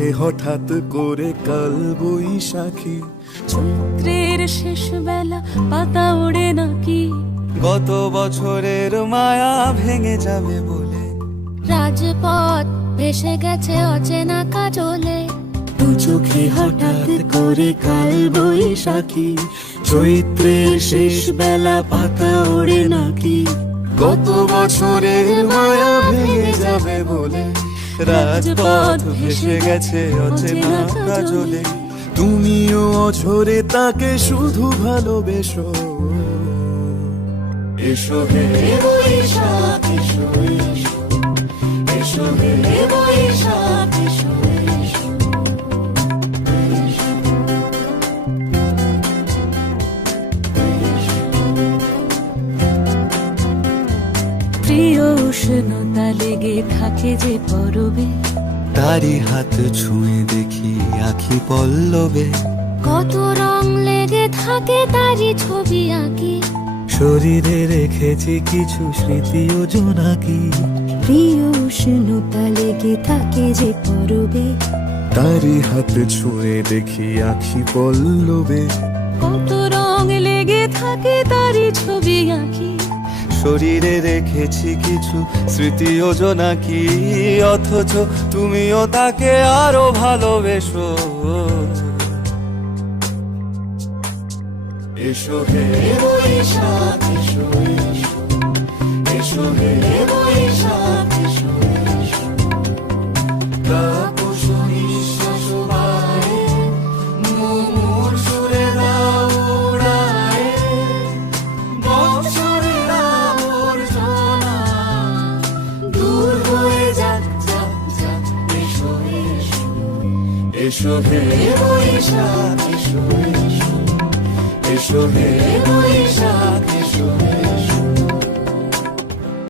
চোখে হঠাৎ করে কাল বৈশাখী, চৈত্রের শেষ বেলা পাতা ওড়ে নাকি, গত বছরের মায়া ভেঙে যাবে বলে, রাজপথ ভেসে গেছে অচেনা কাজলে। দু চোখে হঠাৎ করে কাল বৈশাখী, চৈত্রের শেষ বেলা পাতা ওড়ে নাকি, গত বছরের মায়া ভেঙে যাবে বলে, রাজপথ ভেসে গেছে অচেনা কাজলে। তুমিও অঝরে তাকে শুধু ভালোবেসো, এসো হে বৈশাখ এসো এসো, এসো হে বৈশাখ এসো এসো। প্রিয় উষ্ণতা লেগে থাকে যে পরবে, তারি হাত ছুঁয়ে দেখি আখি পল্লবে, কত রং লেগে থাকে তারই ছবি আঁকি, শরীরে রেখেছি কিছু স্মৃতি ও জোনাকি। প্রিয় উষ্ণতা লেগে থাকে যে পরবে, তারি হাত ছুঁয়ে দেখি আখি পল্লবে, কত রং লেগে থাকে তারই ছবি আঁকি, শরীরে রেখেছি কিছু স্মৃতি ও জোনাকি। অথচ তুমিও তাকে আরো ভালোবেসো, এসো হে বৈশাখ এসো এসো, এসো হে বৈশাখ এসো এসো। তাপস নিঃশ্বাস বায়ে, মুমুর সুরে দাও উড়ায়ে, বৎসরের আবর্জনা দূর হয়ে যাক যাক যাক। এসো এসো, এসো হে বৈশাখ এসো এসো, এসো হে বৈশাখ।